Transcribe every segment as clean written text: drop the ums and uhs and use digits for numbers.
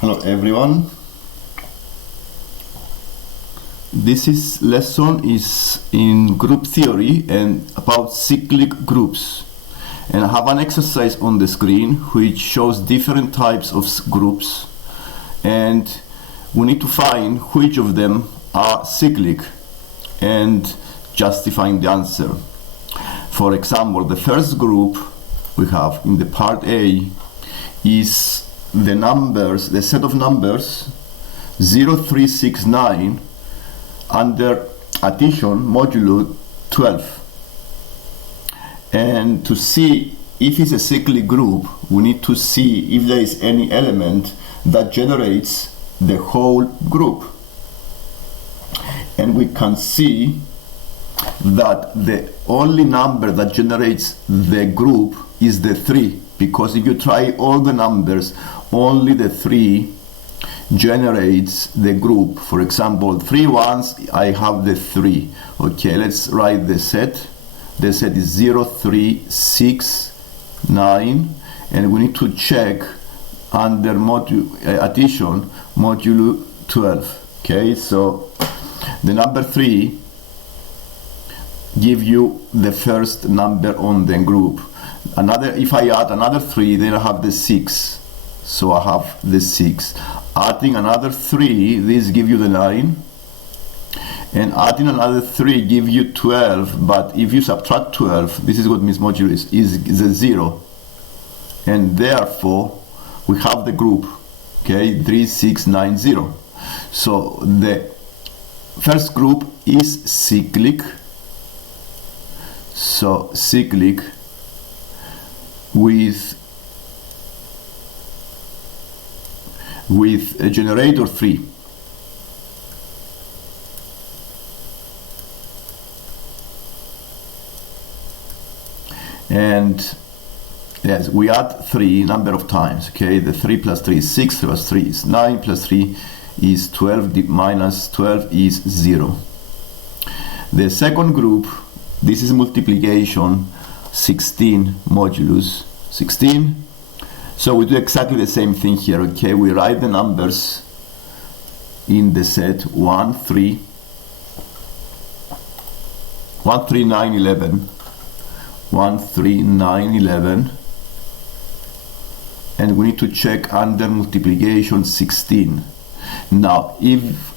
Hello everyone. This lesson is in group theory and about cyclic groups. And I have an exercise on the screen which shows different types of groups, and we need to find which of them are cyclic and justifying the answer. For example, the first group we have in the part A is the set of numbers 0, 3, 6, 9 under addition modulo 12. And to see if it's a cyclic group, we need to see if there is any element that generates the whole group. And we can see that the only number that generates the group is the 3, because if you try all the numbers, only the 3 generates the group. For example, 3 ones, I have the 3. Okay, let's write the set. The set is 0, 3, 6, 9, and we need to check under addition modulo 12. Okay, so the number 3 give you the first number on the group. If I add another 3, then I have the 6. So I have the 6. Adding another 3, this give you the 9. And adding another 3 give you 12. But if you subtract 12, this is what Miss Modulo is a 0. And therefore, we have the group. Okay, 3, 6, 9, 0. So the first group is cyclic. So cyclic with a generator 3. And yes, we add 3 number of times. Okay, the 3 plus 3 is 6, plus 3 is 9, plus 3 is 12, minus 12 is 0. The second group, this is multiplication 16 modulus 16. So we do exactly the same thing here. Okay, we write the numbers in the set 1, 3, 9, 11, 1, 3, 9, 11, and we need to check under multiplication 16. Now, if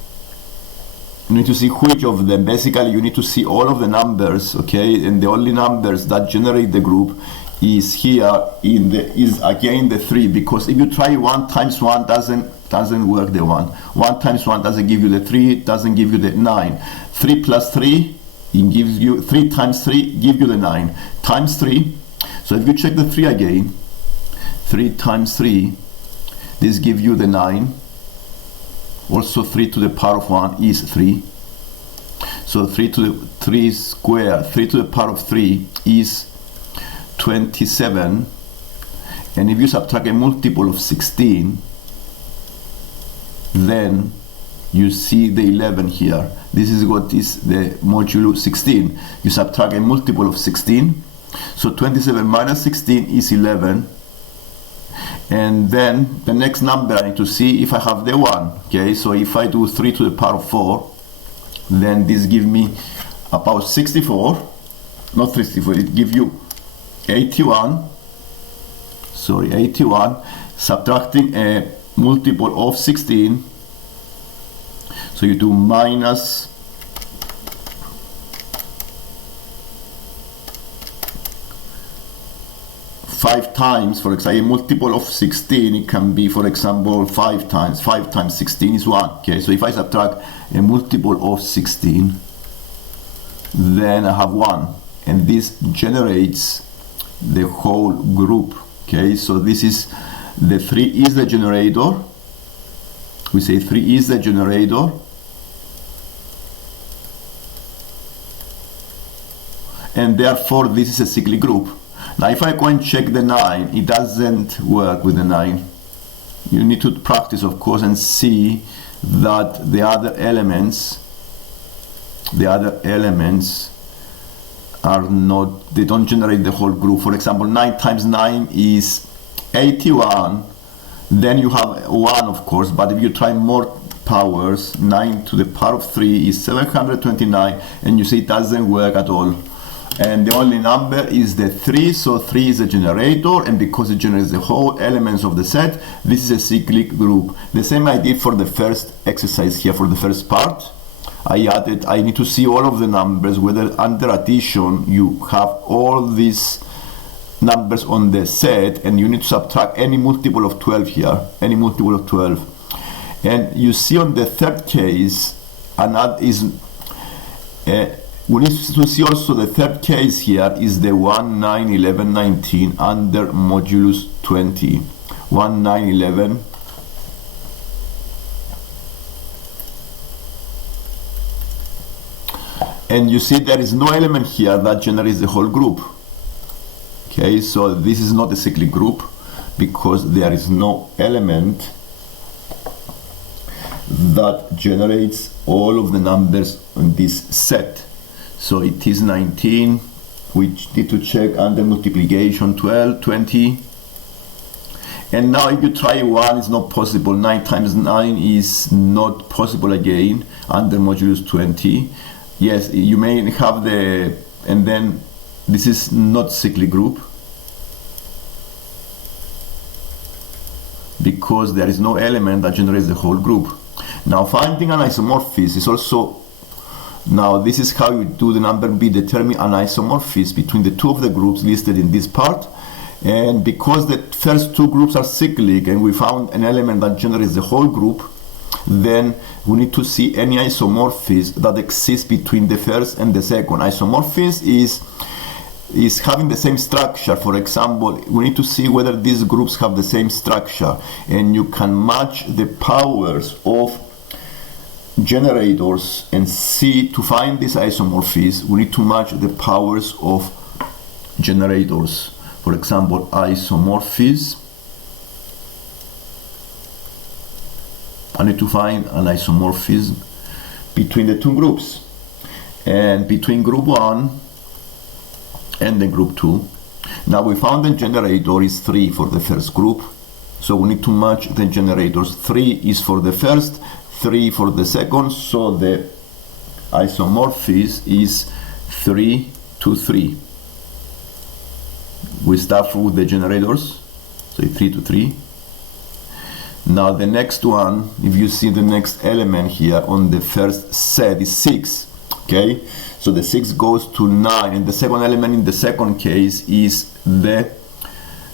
you need to see which of them, basically you need to see all of the numbers, okay, and the only numbers that generate the group is here is again the 3, because if you try 1 times 1 doesn't work. The 1 times 1 doesn't give you the 3, doesn't give you the 9. 3 plus 3, it gives you 3 times 3 give you the 9 times 3. So if you check the 3 again, 3 times 3, this gives you the 9. Also 3 to the power of 1 is 3. So 3 to the 3 squared, 3 to the power of 3 is 27. And if you subtract a multiple of 16, then you see the 11 here. This is what is the modulo 16. You subtract a multiple of 16. So 27 minus 16 is 11. And then the next number I need to see if I have the 1. Okay, so if I do 3 to the power of 4, then this gives me about 64. Not 64, it gives you 81. Sorry, 81. Subtracting a multiple of 16. So you do minus 5 times, for example, a multiple of 16, it can be, for example, 5 times. 5 times 16 is 1. Okay, so if I subtract a multiple of 16, then I have 1. And this generates the whole group. Okay, so this is the 3 is the generator. We say 3 is the generator. And therefore, this is a cyclic group. Now, if I go and check the 9, it doesn't work with the 9. You need to practice, of course, and see that the other elements they don't generate the whole group. For example, 9 times 9 is 81. Then you have 1, of course, but if you try more powers, 9 to the power of 3 is 729, and you see it doesn't work at all. And the only number is the 3, so 3 is a generator, and because it generates the whole elements of the set, this is a cyclic group. The same I did for the first exercise here, for the first part. I need to see all of the numbers, whether under addition you have all these numbers on the set, and you need to subtract any multiple of 12 here, any multiple of 12. And you see on the third case, and that is we need to see also the third case here is the 1, 9, 11, 19 under modulus 20. 1, 9, 11. And you see there is no element here that generates the whole group. Okay, so this is not a cyclic group because there is no element that generates all of the numbers in this set. So it is 19, we need to check under multiplication, 12, 20. And now if you try 1, it's not possible. 9 times 9 is not possible again under modulus 20. Yes, you may have the, and then this is not cyclic group because there is no element that generates the whole group. Now finding an isomorphism is also, now this is how you do the number B, determine an isomorphism between the two of the groups listed in this part. And because the first two groups are cyclic and we found an element that generates the whole group, then we need to see any isomorphism that exists between the first and the second. Isomorphism is having the same structure. For example, we need to see whether these groups have the same structure, and you can match the powers of generators and see, to find this isomorphism, we need to match the powers of generators. For example, isomorphism, I need to find an isomorphism between the two groups, and between group 1 and the group 2. Now we found the generator is 3 for the first group, so we need to match the generators. 3 is for the first, 3 for the second, so the isomorphism is 3 to 3. We start with the generators, so 3 to 3. Now the next one, if you see the next element here on the first set is 6, okay? So the 6 goes to 9, and the second element in the second case is the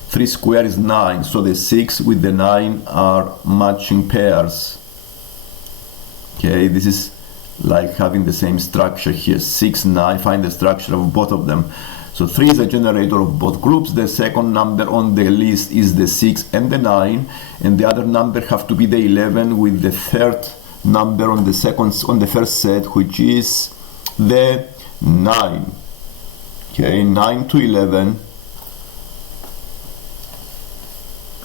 3 square is 9, so the 6 with the 9 are matching pairs. Okay, this is like having the same structure here, 6, 9, find the structure of both of them. So 3 is a generator of both groups. The second number on the list is the 6 and the 9, and the other number have to be the 11 with the third number on the first set, which is the 9. Okay, 9 to 11,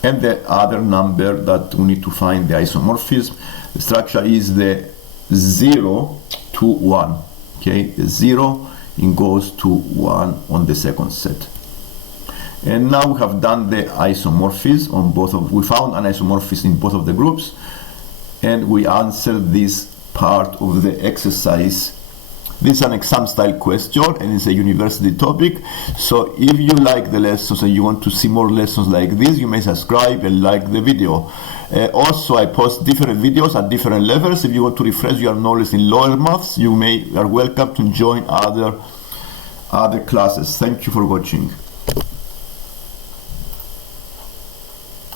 and the other number that we need to find the isomorphism, the structure is the 0 to 1. Okay, the 0 it goes to 1 on the second set. And now we have done the isomorphism on both of, we found an isomorphism in both of the groups, and we answered this part of the exercise. This is an exam style question and it's a university topic, so if you like the lessons and you want to see more lessons like this, you may subscribe and like the video. Also, I post different videos at different levels. If you want to refresh your knowledge in lower maths, you are welcome to join other classes. Thank you for watching.